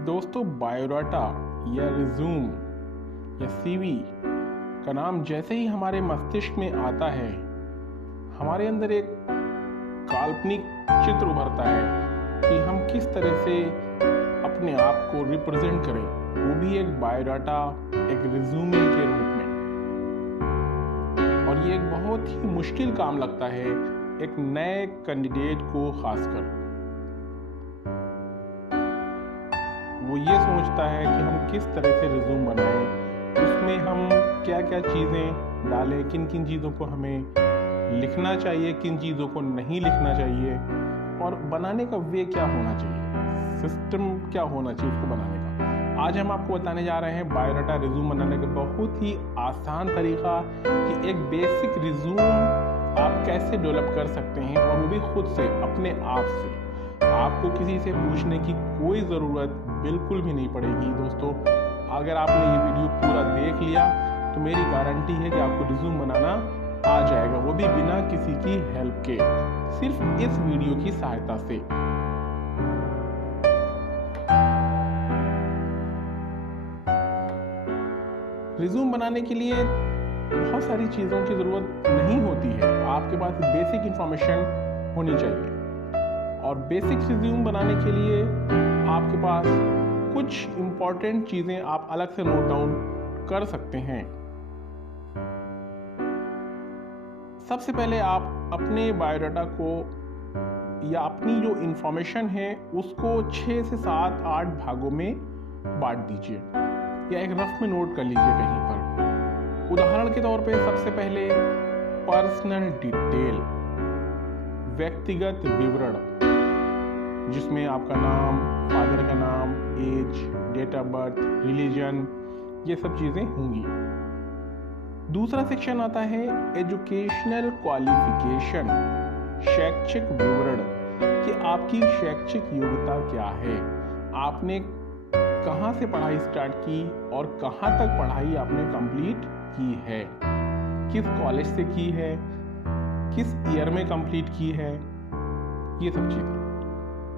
दोस्तों, बायोडाटा या रिज्यूम या सीवी का नाम जैसे ही हमारे मस्तिष्क में आता है, हमारे अंदर एक काल्पनिक चित्र उभरता है कि हम किस तरह से अपने आप को रिप्रेजेंट करें, वो भी एक बायोडाटा, एक रिज्यूमे के रूप में। और ये एक बहुत ही मुश्किल काम लगता है एक नए कैंडिडेट को खासकर। वो ये सोचता है कि हम किस तरह से रिज्यूम बनाएं, उसमें हम क्या क्या चीज़ें डालें, किन किन चीज़ों को हमें लिखना चाहिए, किन चीज़ों को नहीं लिखना चाहिए, और बनाने का वे क्या होना चाहिए, सिस्टम क्या होना चाहिए उसको बनाने का। आज हम आपको बताने जा रहे हैं बायोडाटा रिज्यूम बनाने का बहुत ही आसान तरीका कि एक बेसिक रिज्यूम आप कैसे डेवलप कर सकते हैं, और वो भी खुद से, अपने आप से। आपको किसी से पूछने की कोई ज़रूरत बिल्कुल भी नहीं पड़ेगी। दोस्तों, अगर आपने ये वीडियो पूरा देख लिया तो मेरी गारंटी है कि आपको रिज्यूम बनाना आ जाएगा, वो भी बिना किसी की हेल्प के, सिर्फ इस वीडियो की सहायता से। रिज्यूम बनाने के लिए बहुत सारी चीज़ों की ज़रूरत नहीं होती है, आपके पास बेसिक इंफॉर्मेशन होनी चाहिए। और बेसिक रिज्यूम बनाने के लिए आपके पास कुछ इंपॉर्टेंट चीज़ें आप अलग से नोट डाउन कर सकते हैं। सबसे पहले आप अपने बायोडाटा को या अपनी जो इंफॉर्मेशन है उसको 6 से 7 8 भागों में बांट दीजिए, या एक रफ में नोट कर लीजिए कहीं पर। उदाहरण के तौर पे सबसे पहले पर्सनल डिटेल, व्यक्तिगत विवरण, जिसमें आपका नाम, फादर का नाम, age, date of birth, religion, ये सब चीज़ें होंगी। दूसरा सेक्शन आता है एजुकेशनल क्वालिफिकेशन, शैक्षिक विवरण, कि आपकी शैक्षिक योग्यता क्या है, आपने कहाँ से पढ़ाई स्टार्ट की और कहाँ तक पढ़ाई आपने कंप्लीट की है, किस कॉलेज से की है, किस ईयर में कंप्लीट की है, ये सब चीज़ें।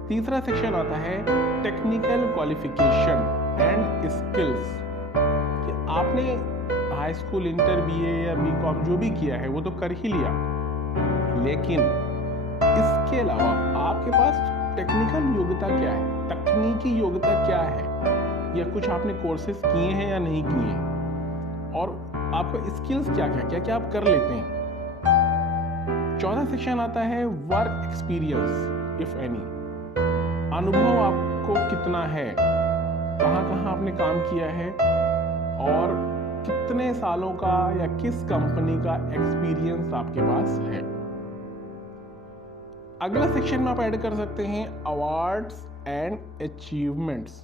तीसरा सेक्शन आता है टेक्निकल क्वालिफिकेशन एंड स्किल्स, कि आपने हाई स्कूल, इंटर, बीए या बीकॉम जो भी किया है वो तो कर ही लिया, लेकिन इसके अलावा आपके पास टेक्निकल योग्यता क्या है, तकनीकी योग्यता क्या है, या कुछ आपने कोर्सेज किए हैं या नहीं किए हैं, और आपको स्किल्स क्या आप कर लेते हैं। चौथा सेक्शन आता है वर्क एक्सपीरियंस, इफ एनी, अनुभव आपको कितना है, कहाँ कहाँ आपने काम किया है, और कितने सालों का या किस कंपनी का एक्सपीरियंस आपके पास है। अगला सेक्शन में आप ऐड कर सकते हैं अवार्ड्स एंड अचीवमेंट्स,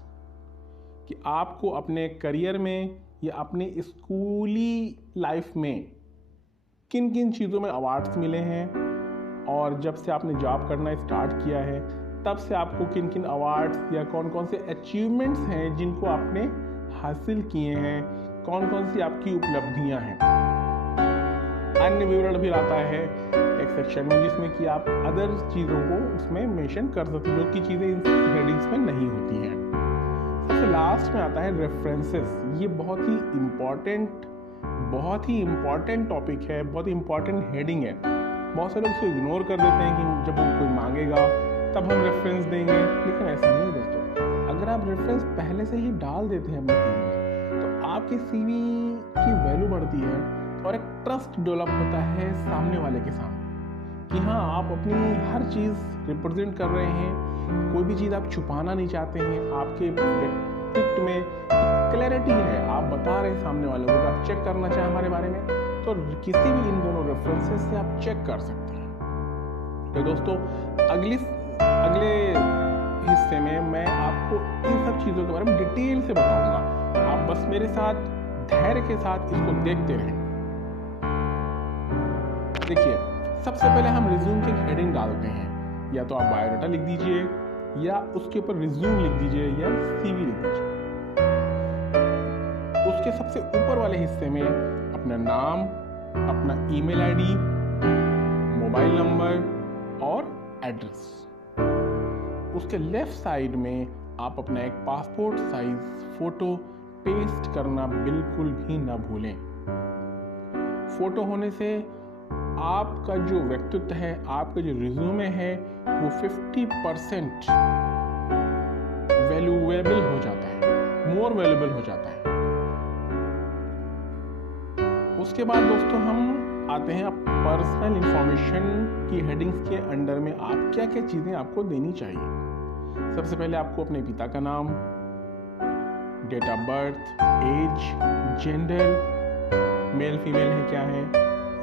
कि आपको अपने करियर में या अपने स्कूली लाइफ में किन किन चीज़ों में अवार्ड्स मिले हैं, और जब से आपने जॉब करना स्टार्ट किया है तब से आपको किन किन अवार्ड्स या कौन कौन से अचीवमेंट्स हैं जिनको आपने हासिल किए हैं, कौन कौन सी आपकी उपलब्धियां हैं। अन्य विवरण भी आता है एक सेक्शन में, जिसमें कि आप अदर चीज़ों को उसमें मेंशन कर सकते हैं, जो कि चीज़ें इन हेडिंग्स में नहीं होती हैं। सबसे लास्ट में आता है रेफरेंसेस। ये बहुत ही इम्पॉर्टेंट टॉपिक है, बहुत ही इम्पॉर्टेंट हेडिंग है। बहुत से लोग इसको इग्नोर कर देते हैं कि जब वो कोई मांगेगा तब हम रेफरेंस देंगे, लेकिन ऐसा नहीं दोस्तों। अगर आप रेफरेंस पहले से ही डाल देते हैं अपने सीवी में, तो आपकी सीवी की वैल्यू बढ़ती है और एक ट्रस्ट डेवलप होता है सामने वाले के सामने, कि हाँ, आप अपनी हर चीज़ रिप्रेजेंट कर रहे हैं, कोई भी चीज़ आप छुपाना नहीं चाहते हैं, आपके व्यक्तित्व में क्लैरिटी है, आप बता रहे हैं सामने वाले को। आप चेक करना चाहें हमारे बारे में तो किसी भी इन दोनों रेफरेंसेस से आप चेक कर सकते हैं। तो दोस्तों, अगले हिस्से में मैं आपको इन सब चीज़ों के बारे में डिटेल से बताऊंगा। आप बस मेरे साथ धैर्य के साथ इसको देखते रहें। देखिए, सबसे पहले हम रिज्यूम की हेडिंग डालते हैं, या तो आप बायोडाटा लिख दीजिए, या उसके ऊपर रिज्यूम लिख दीजिए, या सीवी लिख दीजिए। उसके सबसे ऊपर वाले हिस्से में अपना नाम, अपना ईमेल आईडी, मोबाइल नंबर और एड्रेस। उसके लेफ्ट साइड में आप अपना एक पासपोर्ट साइज फोटो पेस्ट करना बिल्कुल भी ना भूलें। फोटो होने से आपका जो व्यक्तित्व है, आपका जो रिज्यूमे है, वो 50% वैल्यूएबल हो जाता है, मोर वैल्यूएबल हो जाता है। उसके बाद दोस्तों हम आते हैं पर्सनल इंफॉर्मेशन की हेडिंग्स के अंडर में आप क्या क्या चीजें आपको देनी चाहिए। सबसे पहले आपको अपने पिता का नाम, date of birth, age, gender, male female है क्या है,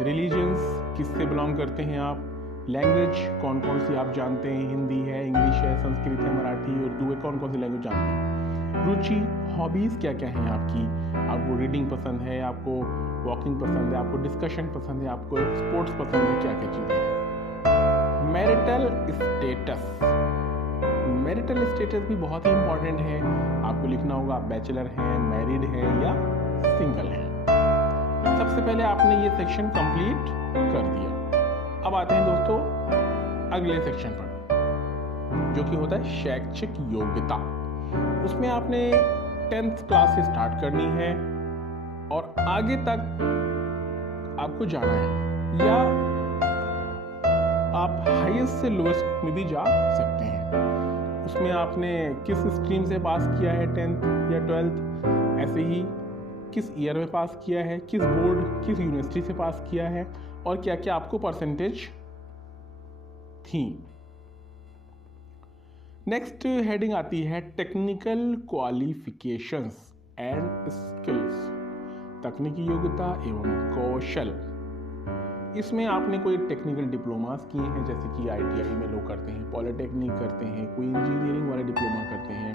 रिलीजन्स किससे बिलोंग करते हैं आप, लैंग्वेज कौन कौन सी आप जानते हैं, हिंदी है, इंग्लिश है, संस्कृत है, मराठी, उर्दू है, कौन कौन सी लैंग्वेज जानते हैं, रुचि, हॉबीज क्या क्या हैं आपकी, आपको रीडिंग पसंद है, आपको वॉकिंग पसंद है, आपको डिस्कशन पसंद है, आपको स्पोर्ट्स पसंद है, क्या क्या चीजें हैं। मैरिटल स्टेटस, मैरिटल स्टेटस भी बहुत ही इंपॉर्टेंट है। आपको लिखना होगा आप बैचलर हैं, मैरिड हैं या सिंगल हैं। सबसे पहले आपने ये सेक्शन कंप्लीट कर दिया। अब आते हैं दोस्तों अगले सेक्शन पर, जो कि होता है शैक्षिक योग्यता। उसमें आपने 10th क्लास से स्टार्ट करनी है और आगे तक आपको जाना है, या आप हाईएस्ट से लोएस्ट में भी जा सकते हैं। उसमें आपने किस स्ट्रीम से पास किया है 10th या 12th, ऐसे ही किस ईयर में पास किया है, किस बोर्ड किस यूनिवर्सिटी से पास किया है, और क्या क्या आपको परसेंटेज थी। नेक्स्ट हेडिंग आती है टेक्निकल क्वालिफिकेशंस एंड स्किल्स, तकनीकी योग्यता एवं कौशल। इसमें आपने कोई टेक्निकल डिप्लोमास किए हैं, जैसे कि ITI में लोग करते हैं, पॉलिटेक्निक करते हैं, कोई इंजीनियरिंग वाले डिप्लोमा करते हैं,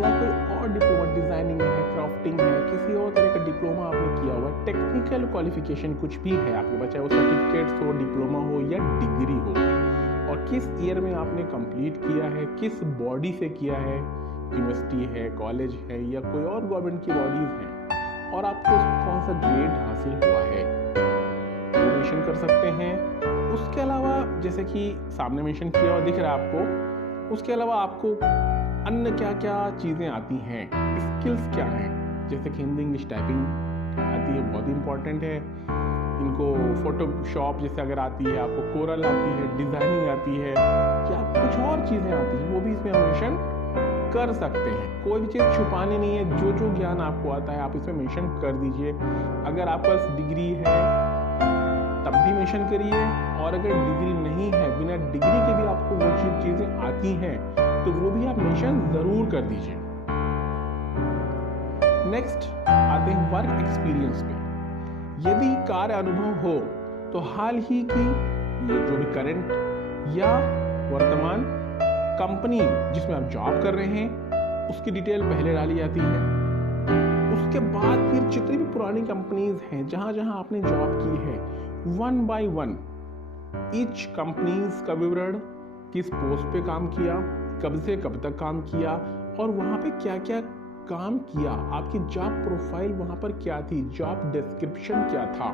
या कोई और डिप्लोमा डिजाइनिंग है, क्राफ्टिंग है, किसी और तरह का डिप्लोमा आपने किया हुआ। टेक्निकल क्वालिफिकेशन कुछ भी है आपके पास, चाहे वो सर्टिफिकेट्स हो, डिप्लोमा हो या डिग्री हो, और किस ईयर में आपने कंप्लीट किया है, किस बॉडी से किया है, यूनिवर्सिटी है, कॉलेज है या कोई और गवर्नमेंट की बॉडीज है, और आपको कौन सा ग्रेड हासिल हुआ है, मेंशन कर सकते हैं। उसके अलावा जैसे कि सामने मेंशन किया हुआ दिख रहा है आपको, उसके अलावा आपको अन्य क्या क्या चीज़ें आती हैं, स्किल्स क्या हैं, जैसे कि हिंदी इंग्लिश टाइपिंग आती है, बहुत ही इंपॉर्टेंट है। इनको फोटोशॉप जैसे अगर आती है, आपको कोरल आती है, डिजाइनिंग आती है, या कुछ और चीज़ें आती हैं, वो भी इसमें मेंशन कर सकते हैं। कोई भी चीज़ छुपानी नहीं है, जो जो ज्ञान आपको आता है आप इसमें मेंशन कर दीजिए। अगर आपके पास डिग्री है तब भी मेंशन करिए, और अगर डिग्री नहीं है, बिना डिग्री के भी आपको वो चीज़ें आती हैं, तो वो भी आप मेंशन जरूर कर दीजिए। नेक्स्ट आते हैं वर्क एक्सपीरियंस पे। यदि कार्य अनुभव हो तो हाल ही की ये जो भी करंट या वर्तमान कंपनी जिसमें आप जॉब कर रहे हैं उसकी डिटेल पहले डाली जाती है। उसके बाद फिर जितनी भी पुरानी कंपनीज हैं जहां जहां आपने जॉब की है, 1 by 1 ईच कंपनीज का विवरण, किस पोस्ट पे काम किया, कब से कब तक काम किया, और वहां पे क्या क्या काम किया, आपकी जॉब प्रोफाइल वहां पर क्या थी, जॉब डिस्क्रिप्शन क्या था।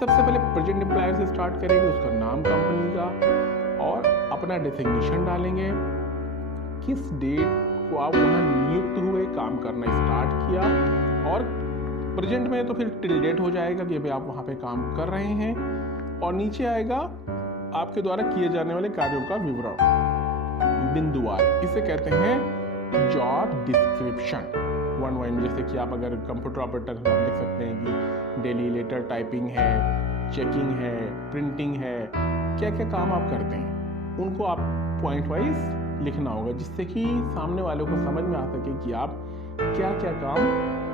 सबसे पहले प्रेजेंट एम्प्लॉयर से स्टार्ट करेंगे, उसका नाम कंपनी का और अपना डेजिग्नेशन डालेंगे, किस डेट को आप वहां नियुक्त हुए, काम करना स्टार्ट किया, और प्रेजेंट में तो फिर टिल डेट हो जाएगा कि अभी आप वहां पे काम कर रहे हैं, और नीचे आएगा आपके द्वारा किए जाने वाले कार्यों का विवरण बिंदुवार। इसे कहते हैं जॉब डिस्क्रिप्शन। 1 by 1 जैसे कि आप अगर कंप्यूटर ऑपरेटर हो, आप लिख सकते हैं कि डेली लेटर टाइपिंग है, चेकिंग है, प्रिंटिंग है, क्या क्या काम आप करते हैं, उनको आप पॉइंट वाइज लिखना होगा, जिससे कि सामने वालों को समझ में आ सके कि आप क्या क्या काम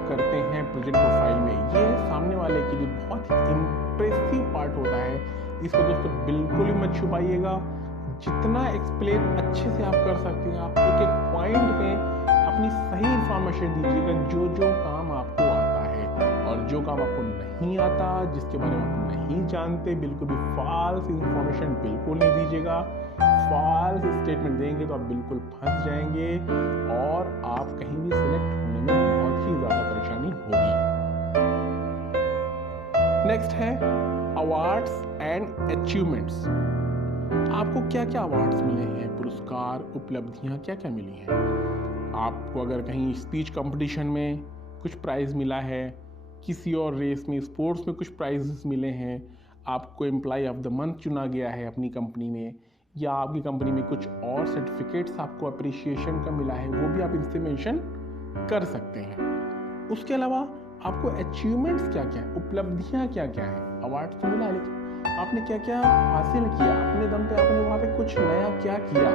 करते हैं प्रेजेंट प्रोफाइल में। ये सामने वाले के लिए बहुत इंप्रेसिव पार्ट होता है। इसको दोस्तों बिल्कुल ही मत छुपाइएगा, जितना एक्सप्लेन अच्छे से आप कर सकते हैं, आप एक एक पॉइंट में अपनी सही इंफॉर्मेशन दीजिएगा, जो जो काम आपको आता है, और जो काम आपको नहीं आता, जिसके बारे में आप नहीं जानते, बिल्कुल भी फॉल्स इंफॉर्मेशन बिल्कुल नहीं दीजिएगा। फॉल्स स्टेटमेंट देंगे तो आप बिल्कुल फंस जाएंगे और आप कहीं भी सिलेक्ट होने में बहुत ही ज्यादा परेशानी होगी। नेक्स्ट है अवार्ड्स एंड अचीवमेंट्स। आपको क्या क्या अवार्ड्स मिले हैं, पुरस्कार, उपलब्धियां क्या क्या मिली हैं। आपको अगर कहीं स्पीच कंपटीशन में कुछ प्राइज़ मिला है, किसी और रेस में, स्पोर्ट्स में कुछ प्राइजेस मिले हैं, आपको एम्प्लॉय ऑफ द मंथ चुना गया है अपनी कंपनी में, या आपकी कंपनी में कुछ और सर्टिफिकेट्स आपको अप्रिशिएशन का मिला है, वो भी आप इनसे मेंशन कर सकते हैं। उसके अलावा आपको अचीवमेंट्स क्या क्या है, उपलब्धियां क्या क्या हैं। अवार्ड तो मिला, लेकिन आपने क्या क्या हासिल किया, अपने दम पे आपने वहाँ पे कुछ नया क्या किया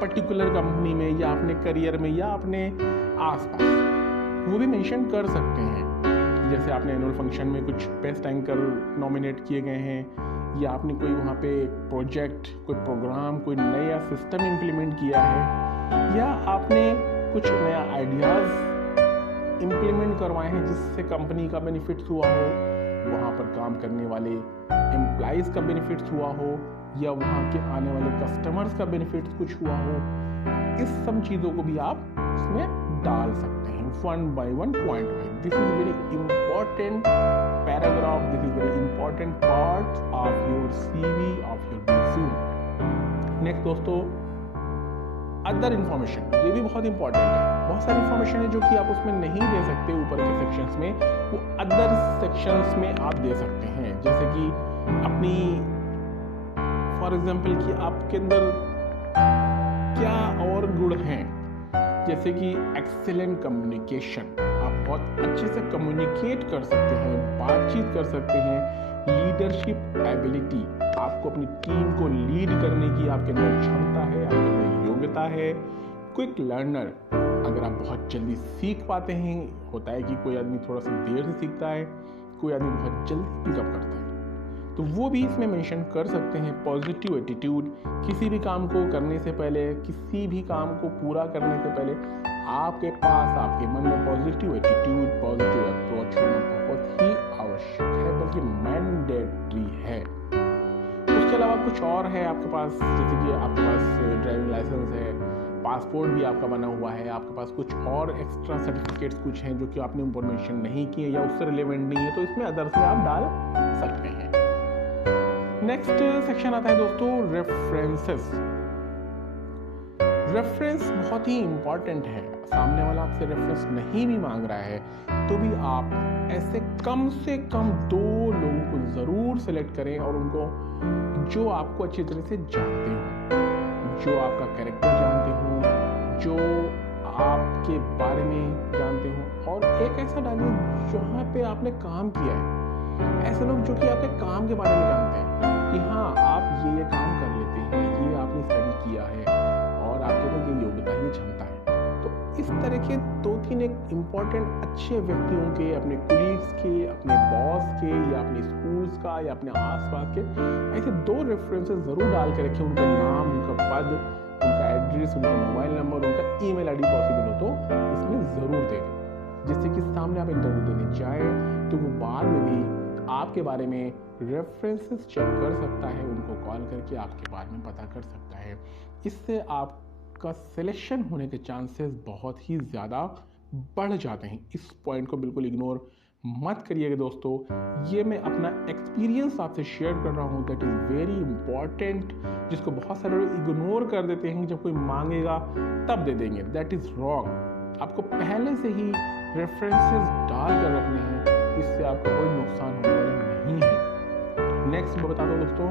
पर्टिकुलर कंपनी में, या अपने करियर में, या अपने आसपास, वो भी मेंशन कर सकते हैं। जैसे आपने एनुअल फंक्शन में कुछ बेस्ट एंकर नॉमिनेट किए गए हैं, या आपने कोई वहाँ पे प्रोजेक्ट, कोई प्रोग्राम, कोई नया सिस्टम इम्प्लीमेंट किया है, या आपने कुछ नया आइडियाज़ इम्प्लीमेंट करवाए हैं जिससे कंपनी का बेनिफिट्स हुआ हो, वहाँ पर काम करने वाले एम्प्लॉइज़ का बेनिफिट्स हुआ हो, या वहाँ के आने वाले कस्टमर्स का बेनिफिट्स कुछ हुआ हो। इस सब चीज़ों को भी आप इसमें डाल सकते हैं one by one, point wise. This is very important paragraph, this is very important part of your CV, of your resume. Next दोस्तों, अदर इंफॉर्मेशन, ये भी बहुत इंपॉर्टेंट है। बहुत सारी इंफॉर्मेशन है जो कि आप उसमें नहीं दे सकते ऊपर के सेक्शंस में, वो अदर सेक्शंस में आप दे सकते हैं। जैसे कि अपनी फॉर एग्जांपल कि आपके अंदर क्या और गुण हैं, जैसे कि एक्सेलेंट कम्युनिकेशन, आप बहुत अच्छे से कम्युनिकेट कर सकते हैं, बातचीत कर सकते हैं। लीडरशिप एबिलिटी, आपको अपनी टीम को लीड करने की आपके अंदर क्षमता है, आपके अंदर योग्यता है। क्विक लर्नर, अगर आप बहुत जल्दी सीख पाते हैं, होता है कि कोई आदमी थोड़ा सा देर से सीखता है, कोई आदमी बहुत जल्दी पिकअप करता है, तो वो भी इसमें मेंशन कर सकते हैं। पॉजिटिव एटीट्यूड, किसी भी काम को करने से पहले, किसी भी काम को पूरा करने से पहले आपके पास, आपके मन में पॉजिटिव एटीट्यूड, पॉजिटिव अप्रोच होना बहुत ही आवश्यक है, बल्कि मैंडेटरी है। उसके अलावा कुछ और है आपके पास, जैसे कि आपके पास ड्राइविंग लाइसेंस है, पासपोर्ट भी आपका बना हुआ है, आपके पास कुछ और एक्स्ट्रा सर्टिफिकेट्स कुछ हैं जो कि आपने ऊपर मेंशन नहीं किए या उससे रिलेवेंट नहीं है, तो इसमें अदर्स में आप डाल सकते हैं। नेक्स्ट सेक्शन आता है दोस्तों रेफरेंसेस। रेफरेंस बहुत ही इंपॉर्टेंट है। सामने वाला आपसे रेफरेंस नहीं भी मांग रहा है तो भी आप ऐसे कम से कम 2 लोगों को जरूर सेलेक्ट करें, और उनको जो आपको अच्छी तरह से जानते हो, जो आपका कैरेक्टर जानते हो, जो आपके बारे में जानते हो, और एक ऐसा डालिए जहाँ पे आपने काम किया है। ऐसे लोग जो कि आपके काम के बारे में जानते हैं कि हाँ आप ये काम कर लेते हैं, ये आपने स्टडी किया है, और आपके अंदर ये योग्यता, ये क्षमता है। तो इस तरह के 2-3 एक इम्पॉर्टेंट अच्छे व्यक्तियों के, अपने कोलीग्स के, अपने बॉस के, या अपने स्कूल्स का, या अपने आसपास के, ऐसे 2 रेफरेंसेस जरूर डाल के रखें। उनका नाम, उनका पद, उनका एड्रेस, उनका मोबाइल नंबर, उनका ईमेल आईडी पॉसिबल हो तो इसमें जरूर दे दें, जिससे कि सामने आप इंटरव्यू देने जाए तो वो बाद में भी आपके बारे में रेफरेंसेस चेक कर सकता है, उनको कॉल करके आपके बारे में पता कर सकता है। इससे आपका सिलेक्शन होने के चांसेस बहुत ही ज़्यादा बढ़ जाते हैं। इस पॉइंट को बिल्कुल इग्नोर मत करिएगा दोस्तों। ये मैं अपना एक्सपीरियंस आपसे शेयर कर रहा हूँ, दैट इज़ वेरी इंपॉर्टेंट, जिसको बहुत सारे लोग इग्नोर कर देते हैं कि जब कोई मांगेगा तब दे देंगे। That is wrong. आपको पहले से ही रेफरेंसेस डाल कर रखने हैं, इससे आपको कोई नुकसान होने वाला नहीं है। नेक्स्ट मैं बता दूं दोस्तों,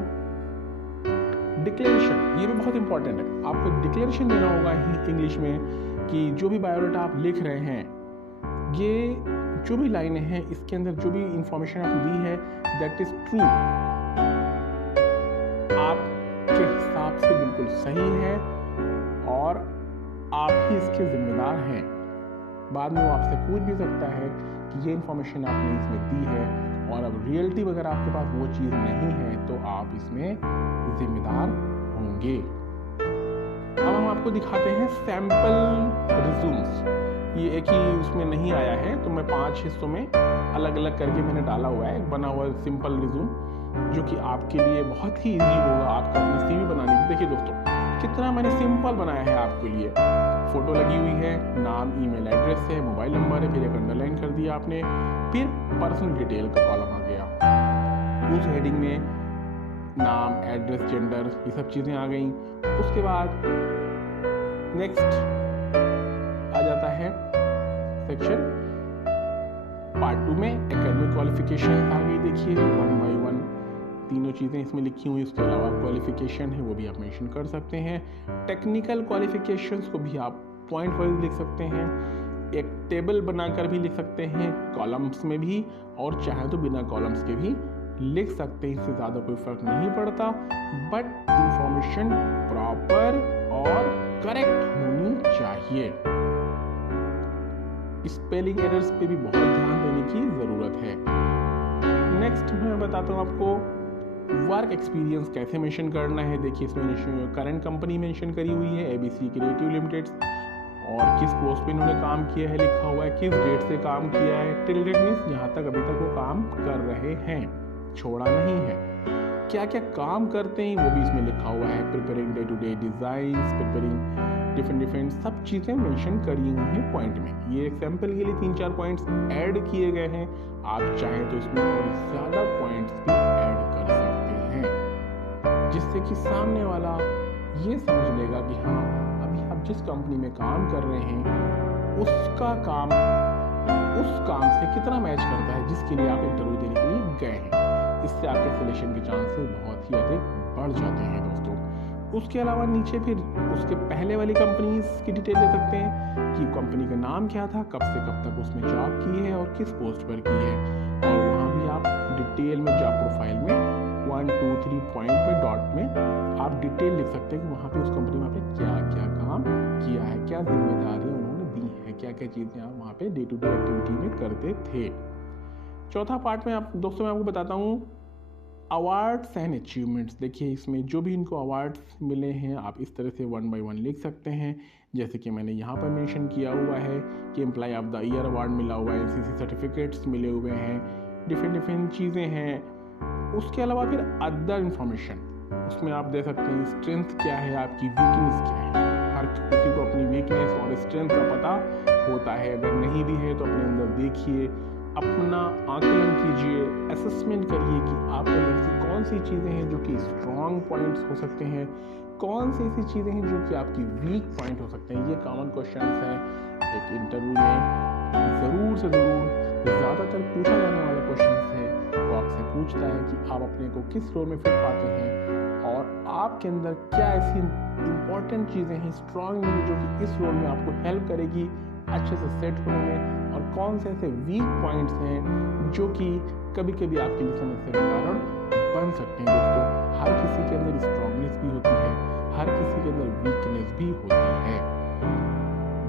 डिक्लेरेशन, ये भी बहुत इंपॉर्टेंट है। आपको डिक्लेरेशन देना होगा ही इंग्लिश में कि जो भी बायोडाटा आप लिख रहे हैं, ये जो भी लाइनें हैं, इसके अंदर जो भी इंफॉर्मेशन आप दी है, दैट इज ट्रू, आपके हिसाब से बिल्कुल सही है, और आप ही इसके जिम्मेदार हैं। बाद में वो आपसे पूछ भी सकता है कि ये इन्फॉर्मेशन आपने इसमें दी है, और अब रियलिटी वगैरह आपके पास वो चीज़ नहीं है तो आप इसमें जिम्मेदार होंगे। अब हम आपको दिखाते हैं सैंपल रिज्यूम्स। ये एक ही उसमें नहीं आया है, तो मैं 5 हिस्सों में अलग अलग करके मैंने डाला हुआ है, बना हुआ सिंपल रिज्यूम, जो कि आपके लिए बहुत ही ईजी होगा आपका अपनी सीवी बनाने की। देखिए दोस्तों, कितना मैंने सिंपल बनाया है आपके लिए। फोटो लगी हुई है, नाम, ईमेल एड्रेस है, मोबाइल नंबर है, फिर एक अंडरलाइन कर दिया आपने, फिर पर्सनल डिटेल का कॉलम आ गया। उस हेडिंग में नाम, एड्रेस, जेंडर, ये सब चीज़ें आ गई। उसके बाद नेक्स्ट आ जाता है सेक्शन पार्ट 2 में एकेडमिक क्वालिफिकेशन आ गई। देखिए 1 by 1 तीनों चीज़ें इसमें लिखी हुई। इसके अलावा क्वालिफिकेशन है वो भी आप मेंशन कर सकते हैं। टेक्निकल क्वालिफिकेशंस को भी आप पॉइंट वाइज लिख सकते हैं, एक टेबल बनाकर भी लिख सकते हैं, कॉलम्स में भी, और चाहे तो बिना कॉलम्स के भी लिख सकते हैं। इससे ज़्यादा कोई फर्क नहीं पड़ता, बट इंफॉर्मेशन प्रॉपर और करेक्ट होनी चाहिए। स्पेलिंग एरर्स पे भी बहुत ध्यान देने की ज़रूरत है। नेक्स्ट मैं बताता हूँ आपको वर्क एक्सपीरियंस कैसे मेंशन करना है। देखिए इसमें करंट कंपनी मेंशन करी हुई है ABC क्रिएटिव लिमिटेड, और किस पोस्ट पे इन्होंने काम किया है लिखा हुआ है, किस डेट से काम किया है, टिल डेट मीन्स यहाँ तक अभी तक वो काम कर रहे हैं, छोड़ा नहीं है। क्या क्या काम करते हैं वो भी इसमें लिखा हुआ है। Preparing day to day designs, preparing different सब चीज़ें मेंशन करी हुई हैं पॉइंट में। ये एग्जाम्पल के लिए 3-4 पॉइंट्स ऐड किए गए हैं, आप चाहें तो इसमें और ज़्यादा पॉइंट्स भी ऐड कर सकते हैं, जिससे कि सामने वाला ये समझ लेगा कि हाँ अभी आप जिस कंपनी में काम कर रहे हैं उसका काम उस काम से कितना मैच करता है जिसके लिए आप इंटरव्यू देने के लिए गए हैं। इससे आपके सिलेक्शन के चांसेस बहुत ही अधिक बढ़ जाते हैं दोस्तों। उसके अलावा नीचे फिर उसके पहले वाली कंपनीज की डिटेल दे सकते हैं कि कंपनी का नाम क्या था, कब से कब तक उसमें जॉब की है और किस पोस्ट पर की है, और वहाँ भी आप डिटेल में जॉब प्रोफाइल में 1, 2, 3 पॉइंट में डॉट में आप डिटेल लिख सकते हैं कि वहाँ पे उस कंपनी में आपने क्या क्या काम किया है, क्या जिम्मेदारियाँ उन्होंने दी हैं, क्या क्या चीज़ें आप वहाँ पे डे टू डे एक्टिविटी में करते थे। चौथा पार्ट में आप दोस्तों मैं आपको बताता हूँ अवार्ड्स एंड अचीवमेंट्स। देखिए इसमें जो भी इनको अवार्ड्स मिले हैं आप इस तरह से 1 by 1 लिख सकते हैं। जैसे कि मैंने यहाँ पर मेंशन किया हुआ है कि employee of the year award मिला हुआ है, NCC सर्टिफिकेट्स मिले हुए हैं, डिफरेंट चीज़ें हैं। उसके अलावा फिर अदर इंफॉर्मेशन उसमें आप दे सकते हैं, स्ट्रेंथ क्या है आपकी, वीकनेस क्या है। हर किसी को अपनी वीकनेस और स्ट्रेंथ का पता होता है, अगर नहीं भी है तो अपने अंदर देखिए, अपना आकलन कीजिए, असेसमेंट करिए कि आपके अंदर ऐसी कौन सी चीज़ें हैं जो कि स्ट्रॉन्ग पॉइंट्स हो सकते हैं, कौन सी ऐसी चीज़ें हैं जो कि आपकी वीक पॉइंट हो सकते हैं। ये कॉमन क्वेश्चंस हैं एक इंटरव्यू में ज़रूर से ज़रूर ज़्यादातर पूछा जाने वाला क्वेश्चंस है। वो आपसे पूछता है कि आप अपने को किस रोल में फिट पाते हैं और आपके अंदर क्या ऐसी इंपॉर्टेंट चीज़ें हैं स्ट्रॉन्ग में जो कि इस रोल में आपको हेल्प करेगी अच्छे से सेट होने में, और कौन से ऐसे वीक पॉइंट्स हैं जो कि कभी कभी आपके लिए समस्या का कारण बन सकते हैं। दोस्तों हर किसी के अंदर स्ट्रॉन्गनेस भी होती है, हर किसी के अंदर वीकनेस भी होती है।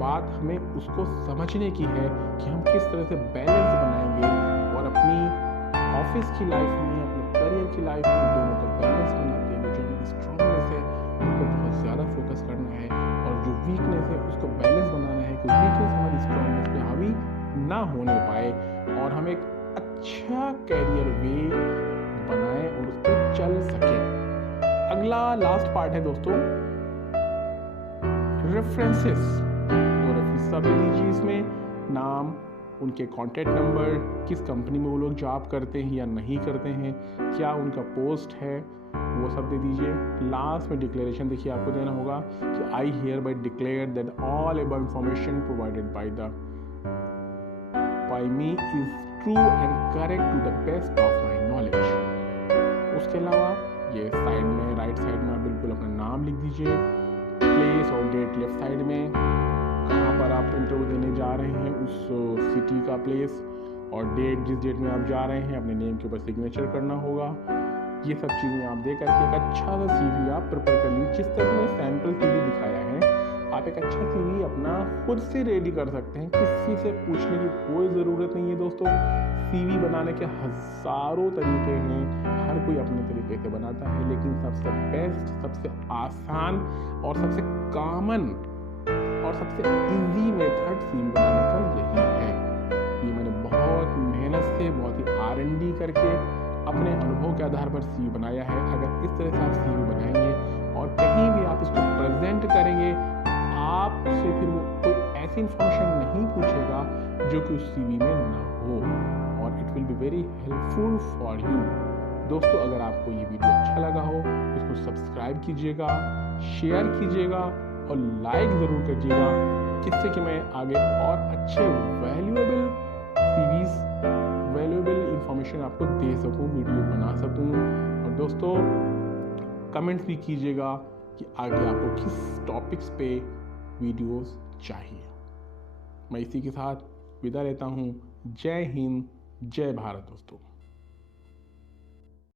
बात हमें उसको समझने की है कि हम किस तरह से बैलेंस बनाएंगे और अपनी ऑफिस की लाइफ में, अपने करियर की लाइफ में दोनों का बैलेंस बनाते हुए जो हमारी स्ट्रॉन्गनेस है उनको बहुत ज़्यादा फोकस करना है, और जो वीकनेस है उसको बैलेंस बनाना है कि वीकनेस हमारी स्ट्रॉन्गनेस पे हावी ना होने पाए और हम एक अच्छा कैरियर वे बनाएं और उस पर चल सके। अगला लास्ट पार्ट है दोस्तों रेफरेंसेस। तो रेफरेंस सब दे दीजिए इसमें, नाम, उनके कॉन्टैक्ट नंबर, किस कंपनी में वो लोग जॉब करते हैं या नहीं करते हैं, क्या उनका पोस्ट है, वो सब दे दीजिए। लास्ट में डिक्लेरेशन देखिए आपको देना होगा कि I hereby declare that all about information provided by me is true and correct to the best of my knowledge. उसके अलावा ये साइड में राइट साइड में आप बिल्कुल अपना नाम लिख दीजिए, प्लेस और डेट लेफ्ट साइड में, कहाँ पर आप इंटरव्यू देने जा रहे हैं उस सिटी का प्लेस और डेट, जिस डेट में आप जा रहे हैं अपने नेम के ऊपर सिग्नेचर करना होगा। ये सब चीज़ें आप दे करके एक अच्छा सा CV आप प्रिपेयर कर लीजिए। जिस तरह मैंने सैम्पल CV दिखाया है आप एक अच्छा CV अपना खुद से रेडी कर सकते हैं, किसी से पूछने की कोई ज़रूरत नहीं है दोस्तों। CV बनाने के हज़ारों तरीके हैं, हर कोई अपने तरीके से बनाता है, लेकिन सबसे बेस्ट, सबसे आसान और सबसे कॉमन और सबसे इजी मेथड CV बनाने का यही है। ये मैंने बहुत मेहनत से, बहुत ही R&D करके अपने अनुभव के आधार पर CV बनाया है। अगर इस तरह से आप CV बनाएंगे और कहीं भी आप इसको प्रेजेंट करेंगे, आपसे फिर वो कोई ऐसी इंफॉर्मेशन नहीं पूछेगा जो कि उस CV में ना हो, और it will be very helpful for you दोस्तों अगर आपको ये वीडियो अच्छा लगा हो इसको सब्सक्राइब कीजिएगा, शेयर कीजिएगा और लाइक ज़रूर कीजिएगा, जिससे कि मैं आगे और अच्छे वैल्यूएबल सीरीज वैल्यूएबल इंफॉर्मेशन आपको दे सकूं, वीडियो बना सकूं। और दोस्तों कमेंट्स भी कीजिएगा कि आगे आपको किस टॉपिक्स पे वीडियोस चाहिए। मैं इसी के साथ विदा लेता हूँ। जय हिंद, जय भारत दोस्तों।